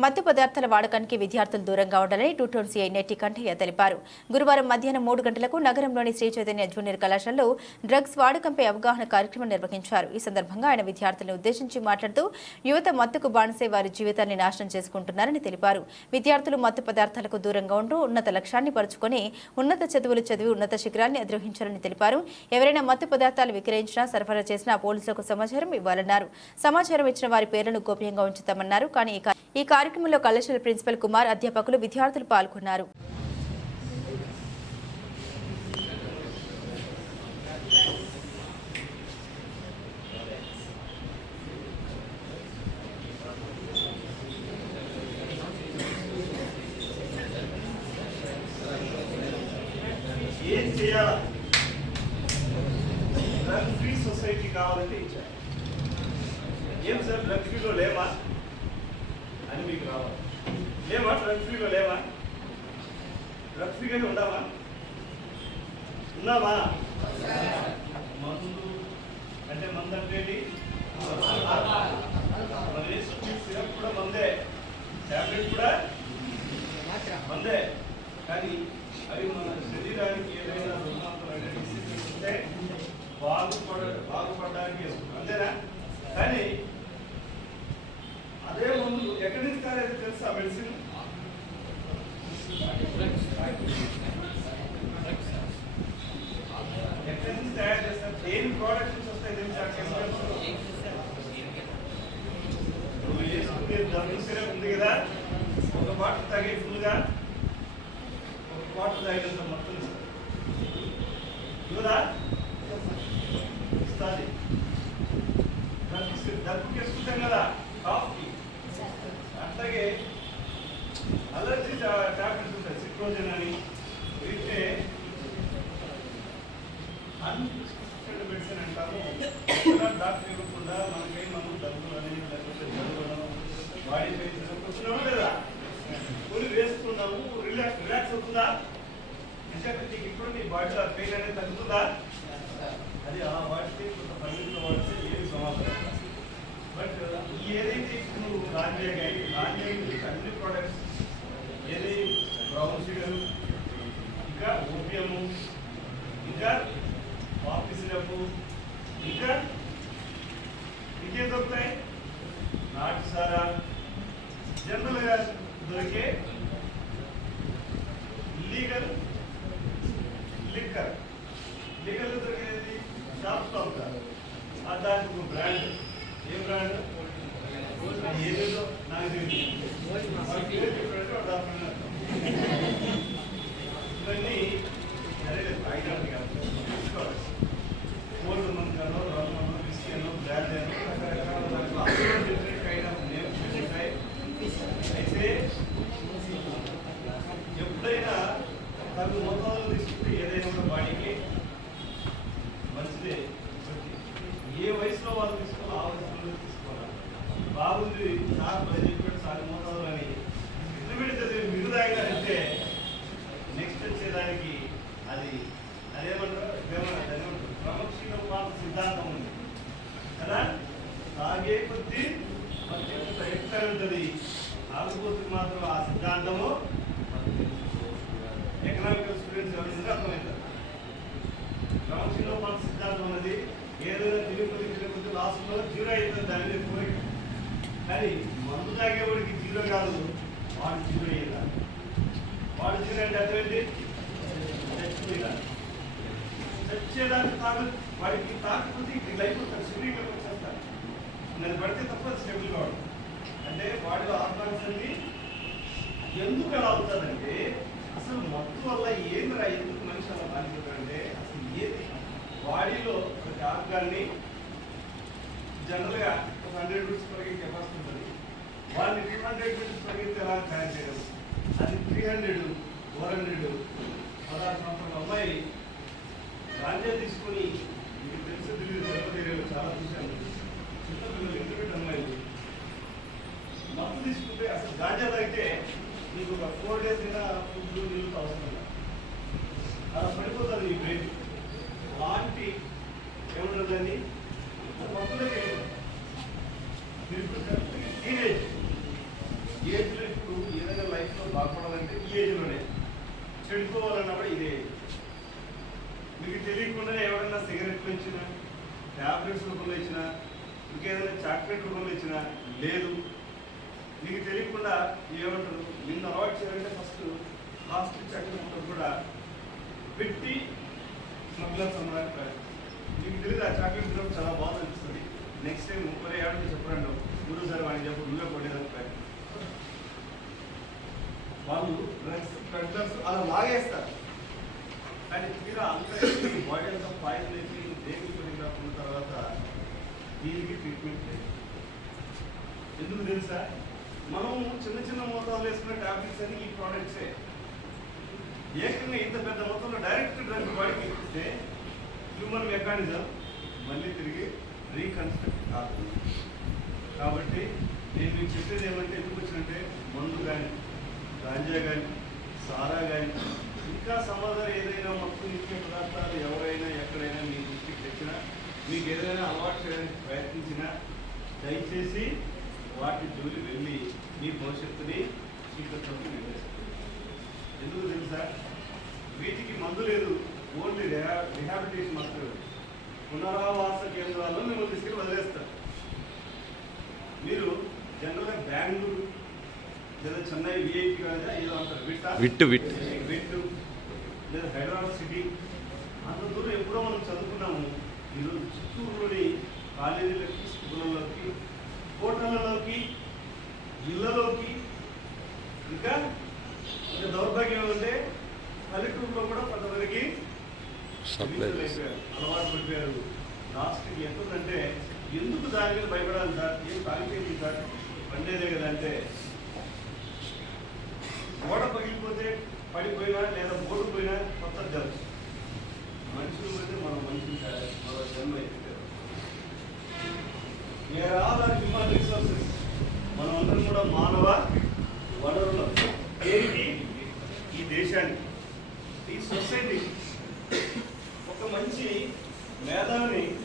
మత్తు పదార్థాల వాడకానికి విద్యార్థులు దూరంగా ఉండాలని టూటౌన్ సీఐ నెట్టి కంఠయ్య తెలిపారు. గురువారం మధ్యాహ్నం 3 గంటలకు నగరంలోని శ్రీ చైతన్య జూనియర్ కళాశాలలో డ్రగ్స్ వాడకంపై అవగాహన కార్యక్రమం నిర్వహించారు. ఈ సందర్భంగా ఆయన విద్యార్థులను ఉద్దేశించి మాట్లాడుతూ యువత మత్తుకు బానిసై వారి జీవితాన్ని నాశనం చేసుకుంటున్నారని తెలిపారు. విద్యార్థులు మత్తు పదార్థాలకు దూరంగా ఉంటూ ఉన్నత లక్ష్యాన్ని పరుచుకొని ఉన్నత చదువులు చదివి ఉన్నత శిఖరాన్ని అధిరోహించాలని తెలిపారు. ఎవరైనా మత్తు పదార్థాలు విక్రయించినా సరఫరా చేసినా పోలీసులకు సమాచారం ఇవ్వాలన్నారు. సమాచారం ఇచ్చిన వారి పేర్లను గోప్యంగా ఉంచుతామన్నారు. కానీ ఈ కార్యక్రమంలో కళాశాల ప్రిన్సిపల్ కుమార్, అధ్యాపకులు, విద్యార్థులు పాల్గొన్నారు. ఏం చేయాలా? డ్రగ్ ఫ్రీ సొసైటీ కావాలంటే ఇచ్చారు. ఏం సార్ డ్రగ్ ఫ్రీలో లేవా అని మీకు రావాలి. లేవా? డ్రగ్ ఫ్రీలో లేవా? డ్రగ్ ఫ్రీగానే ఉండవా? ఉన్నావా? మందు అంటే మందు అంటే సిరప్ కూడా మందే, టాబ్లెట్ కూడా మందే. కానీ అవి మన శరీరానికి ఏదైనా రుణాత్మక డిసీజెస్ ఉంటే బాగుపడడానికి వేసుకుంటాం, అంతేనా? కానీ అదే మందు ఎక్కడి నుంచి కాలేదు తెలుసా? మెడిసిన్ ఎక్కడి నుంచి తయారు చేస్తారు? ఏం ప్రోడక్ట్స్ నుంచి వస్తాయి తెలుసా? కెమికల్స్. నువ్వు వేసుకునే దగ్గు సిరప్ ఉంది కదా, ఒక బాటిల్ తాగే ఫుల్గా, ఒక బాటిల్ తాగినంత మొత్తం ఇవ్వదా? ఇస్తుంది. దగ్గుకి వేసుకుంటాం కదా, కాఫ్కి. అట్లాగే అలర్జీ టాబ్లెట్స్ ఉంటాయి, సిట్రోజన్ అని. వీటినే అన్ప్రిస్క్రిప్టెడ్ మెడిసిన్ అంటాము. డాక్టర్ ఇవ్వకుండా మనకై మనం దగ్గులు అని లేకపోతే జలుబులను బాడీ పెయిన్స్ కూర్చున్నాము లేదా, కొని వేసుకున్నాము. రిలాక్స్ అవుతుందా? అంటే నీకు ఇప్పుడు నీ బాడీలో పెయిన్ అనేది తగ్గుతుందా? అది ఆ వాటికి కొంత పరిమితిలో వాడితే ఏమి సమాధానం. బట్ ఏదైతే ఇప్పుడు నాణ్య అన్ని ప్రోడక్ట్స్, ఏది బ్రౌన్ షుగర్, ఇంకా ఓపియము, ఇంకా కాఫీ సిరప్, ఇంకా ఇంకేం దొరుకుతాయి? నాటు సారా, జనరల్గా దొరికే లీగల్ లిక్కర్. లీగల్ దొరికేది షాప్ స్టాప్ కాదు. దానికి ఒక బ్రాండ్. ఏ బ్రాండ్ ఏదో నాకు తెలియదు. ఇవన్నీ అదే ఐటమ్ తీసుకోవాలి. 4 మంది కన్నా 2 మంది బిస్కెట్ బ్రాండ్ రకరకాల డిఫరెంట్ ఐటమ్ నేమ్స్ ఉంటాయి. అయితే ఎప్పుడైనా తగు మోతాదులు తీసుకుంటే ఏదైనా కూడా బాడీకి మంచిదే. ఏ వయసులో వాళ్ళు తీసుకోవాలి, ఆ వయసులో తీసుకోవాలి. బాగుంది సార్ పది చెప్పాడు సార్ మోతాదులు అని ఇంటర్మీడియట్ చదివి మిగుదాగానంటే నెక్స్ట్ వచ్చేదానికి అది అదేమంటారు క్రమశీలపాత సిద్ధాంతం ఉంది కదా. తాగే కొద్దీ ఎక్కువ ఉంటుంది, తాగుబోతుకి మాత్రం ఆ సిద్ధాంతము ఎకనామికల్ స్టూడెంట్స్ ఎవరైనా అర్థమవుతారు. క్రమశీలపాత సిద్ధాంతం అనేది ఏదైనా తిరుగుతుంది లాస్ట్లో 0 అవుతుంది, దాని మీద కోరిక. కానీ మందు తాగేవాడికి 0 కాదు, వాడు 0 అయ్యేదా. వాడు 0 అంటే అర్థమైంది చచ్చేదానికి తాగు. వాడికి తాకపోతే ఇట్లా అయిపోతాడు, శరీరంలో వచ్చేస్తాడు. అది పడితే తప్ప స్టెబుల్ కావడం. అంటే వాడిలో ఆర్గాన్స్ అన్ని ఎందుకు అలా అవుతుందంటే అసలు మత్తు వల్ల ఏంద్రా, ఎందుకు మనిషి అలా బాధిపోతాడంటే అసలు ఏది బాడీలో ఒక ఆర్గాన్ని జనరల్గా ఒక 100 రూపీస్ పరిగే కెపాసిటీ ఉంటుంది. వాళ్ళని 200 రూపీస్ పరిగెత్తి ఎలా తయారు చేయడం? అది 300, 400. 16 సంవత్సరాల అమ్మాయి గాంజా తీసుకొని, మీకు తెలిసి తెలియదు, చాలా చూశాను. చిన్నపిల్లలు ఇంటర్మీడియట్ అమ్మాయిలు మత్తు తీసుకుంటే అసలు గాంజా తాగితే మీకు ఒక 4 days అయినా ఫుడ్ నీళ్ళతో అవసరం లేదు, అలా పడిపోతుంది ఈ బ్రెయిన్. అలాంటి ఏముంటుందని మత్తులకి టీనేజ్ ఇప్పుడు ఏదైనా లైఫ్లో బాగుపడాలంటే ఈ ఏజ్లోనే, చెడిపోవాలన్నా కూడా ఇదే ఏజ్. మీకు తెలియకుండా ఎవరైనా సిగరెట్లు ఇచ్చినా, ట్యాబ్లెట్స్ రూపంలో ఇచ్చినా, ఇంకేదైనా చాక్లెట్ రూపంలో ఇచ్చినా లేదు. మీకు తెలియకుండా ఏమంటారు, నిన్ను అవాయిడ్ చేయాలంటే ఫస్ట్ లాస్ట్ చాక్లెట్ కూడా పెట్టి స్మగ్లర్స్ అన్నారు. మీకు తెలియదు ఆ చాక్లెట్ తినడం చాలా బాగా అనిపిస్తుంది. నెక్స్ట్ టైం 30 ఏళ్ళు చెప్పండి గురువు సార్ వాడిని చెప్పు నువ్వే కొట్టేదాన్ని. వాళ్ళు డ్రగ్స్ స్మగ్లర్స్ అలా లాగేస్తారు. కానీ తీరా అంతా బాడీ అంతా పాయిజన్ వేసి దేనికి పని కాకున్న తర్వాత దీనికి ట్రీట్మెంట్ లేదు. ఎందుకు తెలుసా? మనం చిన్న చిన్న మోతాదులు వేసుకునే టాబ్లెట్స్ అని ఈ ప్రోడక్ట్సే. ఏకంగా ఇంత పెద్ద మొత్తంలో డైరెక్ట్ డ్రగ్ బాడీకి ఇస్తే హ్యూమన్ మెకానిజం మళ్ళీ తిరిగి రీకన్స్ట్రక్ట్ కాదు. కాబట్టి నేను మీకు చెప్పేది ఏమంటే, ఎందుకు వచ్చినంటే మందు కానీ, గాంజా కానీ, సారా కానీ, ఇంకా సమాధానం ఏదైనా మొత్తం ఇచ్చే పదార్థాలు ఎవరైనా ఎక్కడైనా మీ దృష్టికి తెచ్చినా, మీకు ఏదైనా అలవాటు చేయడానికి ప్రయత్నించినా దయచేసి వాటి జోలి వెళ్ళి మీ భవిష్యత్తుని చీకట్లోకి వెళ్ళేస్తారు. ఎందుకు తెలుసా? వీటికి మందు లేదు, ఓన్లీ రిహాబిలిటేషన్ మాత్రమే. పునరావాస కేంద్రాల్లో మిమ్మల్ని తీసుకెళ్ళి వదిలేస్తారు. మీరు జనరల్గా బెంగళూరు లేదా చెన్నై విఐపి కాదా ఏదో అంటారు, విట్టు లేదా హైదరాబాద్ సిటీ, అంత దూరం ఎప్పుడో మనం చదువుకున్నాము. ఈరోజు చిత్తూరులోని కాలేజీలకి, స్కూళ్ళలోకి, హోటళ్ళలోకి, ఇళ్లలోకి, ఇంకా దౌర్భాగ్యం ఏమంటే పల్లెటూరులో కూడా కొంతమందికి అలవాటు పడిపోయారు. లాస్ట్కి ఎంతుందంటే, ఎందుకు దాని మీద భయపడాలి సార్, ఏం తాగిపోయింది సార్, పండేదే కదా అంటే, గోడ పగిలిపోతే పడిపోయినా లేదా పోయినా కొత్త జరుగుతుంది. మనుషులు అయితే మనం మనుషులు కాదు, మన జన్మ అయితే హ్యూమన్ రిసోర్సెస్, మనం అందరం కూడా మానవ వనరులు. ఏంటి ఈ దేశానికి, ఈ సొసైటీకి ఒక మంచి మేధావిని